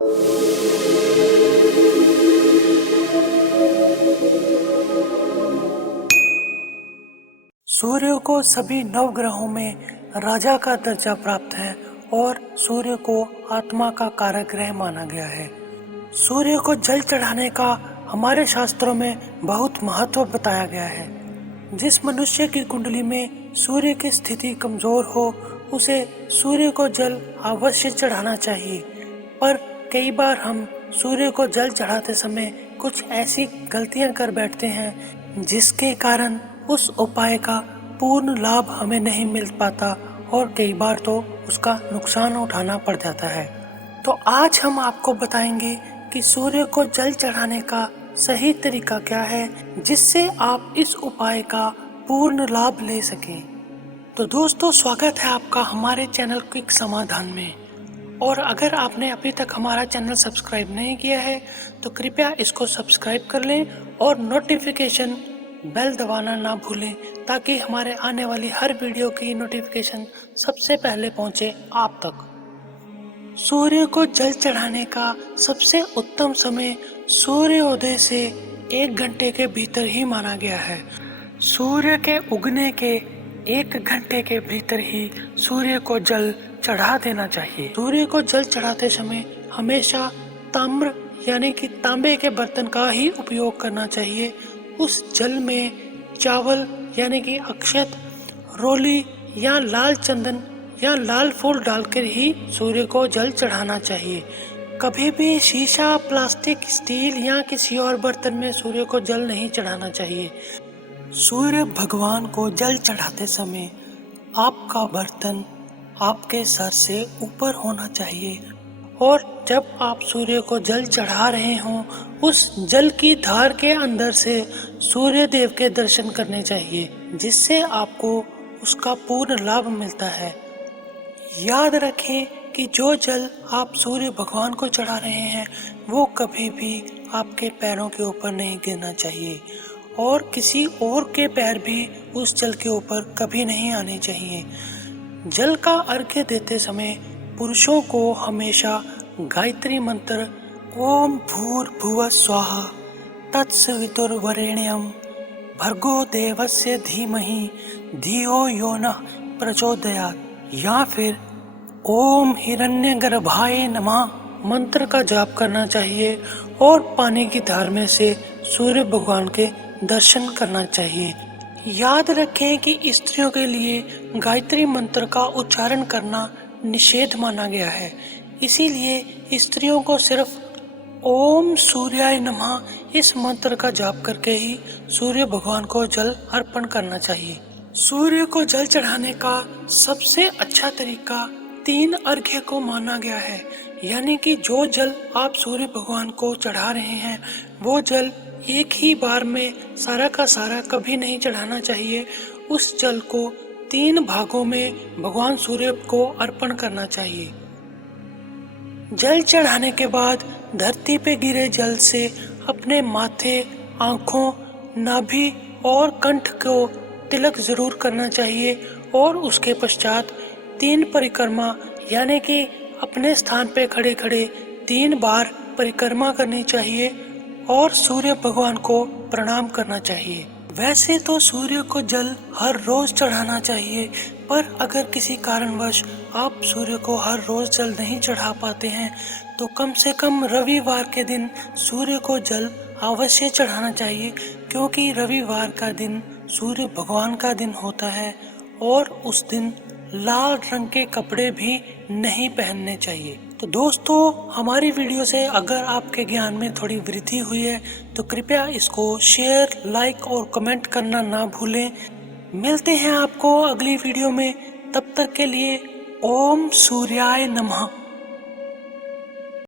सूर्य को सभी नवग्रहों में राजा का दर्जा प्राप्त है और सूर्य को आत्मा का कारक ग्रह माना गया है। सूर्य को जल चढ़ाने का हमारे शास्त्रों में बहुत महत्व बताया गया है। जिस मनुष्य की कुंडली में सूर्य की स्थिति कमजोर हो उसे सूर्य को जल अवश्य चढ़ाना चाहिए। पर कई बार हम सूर्य को जल चढ़ाते समय कुछ ऐसी गलतियां कर बैठते हैं जिसके कारण उस उपाय का पूर्ण लाभ हमें नहीं मिल पाता और कई बार तो उसका नुकसान उठाना पड़ जाता है। तो आज हम आपको बताएंगे कि सूर्य को जल चढ़ाने का सही तरीका क्या है जिससे आप इस उपाय का पूर्ण लाभ ले सकें। तो दोस्तों, स्वागत है आपका हमारे चैनल क्विक समाधान में। और अगर आपने अभी तक हमारा चैनल सब्सक्राइब नहीं किया है तो कृपया इसको सब्सक्राइब कर लें और नोटिफिकेशन बेल दबाना ना भूलें ताकि हमारे आने वाली हर वीडियो की नोटिफिकेशन सबसे पहले पहुंचे आप तक। सूर्य को जल चढ़ाने का सबसे उत्तम समय सूर्योदय से 1 घंटे के भीतर ही माना गया है। सूर्य के उगने के 1 घंटे के भीतर ही सूर्य को जल चढ़ा देना चाहिए। सूर्य को जल चढ़ाते समय हमेशा ताम्र यानी कि तांबे के बर्तन का ही उपयोग करना चाहिए। उस जल में चावल यानी कि अक्षत, रोली या लाल चंदन या लाल फूल डालकर ही सूर्य को जल चढ़ाना चाहिए। कभी भी शीशा, प्लास्टिक, स्टील या किसी और बर्तन में सूर्य को जल नहीं चढ़ाना चाहिए। सूर्य भगवान को जल चढ़ाते समय आपका बर्तन आपके सर से ऊपर होना चाहिए और जब आप सूर्य को जल चढ़ा रहे हों उस जल की धार के अंदर से सूर्य देव के दर्शन करने चाहिए जिससे आपको उसका पूर्ण लाभ मिलता है। याद रखें कि जो जल आप सूर्य भगवान को चढ़ा रहे हैं वो कभी भी आपके पैरों के ऊपर नहीं गिरना चाहिए और किसी और के पैर भी उस जल के ऊपर कभी नहीं आने चाहिए। जल का अर्घ्य देते समय पुरुषों को हमेशा गायत्री मंत्र ओम भूर्भुवः स्वाहा तत्सवितुर्वरेण्यं भर्गो देवस्य धीमहि धियो यो नः प्रचोदयात् या फिर ओम हिरण्यगर्भाय नमः मंत्र का जाप करना चाहिए और पानी की धार में से सूर्य भगवान के दर्शन करना चाहिए। याद रखें कि स्त्रियों के लिए गायत्री मंत्र का उच्चारण करना निषेध माना गया है, इसीलिए स्त्रियों को सिर्फ ओम सूर्याय नमः इस मंत्र का जाप करके ही सूर्य भगवान को जल अर्पण करना चाहिए। सूर्य को जल चढ़ाने का सबसे अच्छा तरीका 3 अर्घ्य को माना गया है, यानी कि जो जल आप सूर्य भगवान को चढ़ा रहे हैं वो जल एक ही बार में सारा का सारा कभी नहीं चढ़ाना चाहिए। उस जल को 3 भागों में भगवान सूर्य को अर्पण करना चाहिए। जल चढ़ाने के बाद धरती पे गिरे जल से अपने माथे, आँखों, नाभि और कंठ को तिलक जरूर करना चाहिए और उसके पश्चात 3 परिक्रमा यानी कि अपने स्थान पे खड़े खड़े 3 बार परिक्रमा करनी चाहिए और सूर्य भगवान को प्रणाम करना चाहिए। वैसे तो सूर्य को जल हर रोज चढ़ाना चाहिए, पर अगर किसी कारणवश आप सूर्य को हर रोज जल नहीं चढ़ा पाते हैं तो कम से कम रविवार के दिन सूर्य को जल अवश्य चढ़ाना चाहिए, क्योंकि रविवार का दिन सूर्य भगवान का दिन होता है और उस दिन लाल रंग के कपड़े भी नहीं पहनने चाहिए। तो दोस्तों, हमारी वीडियो से अगर आपके ज्ञान में थोड़ी वृद्धि हुई है तो कृपया इसको शेयर, लाइक और कमेंट करना ना भूलें। मिलते हैं आपको अगली वीडियो में, तब तक के लिए ओम सूर्याय नमः।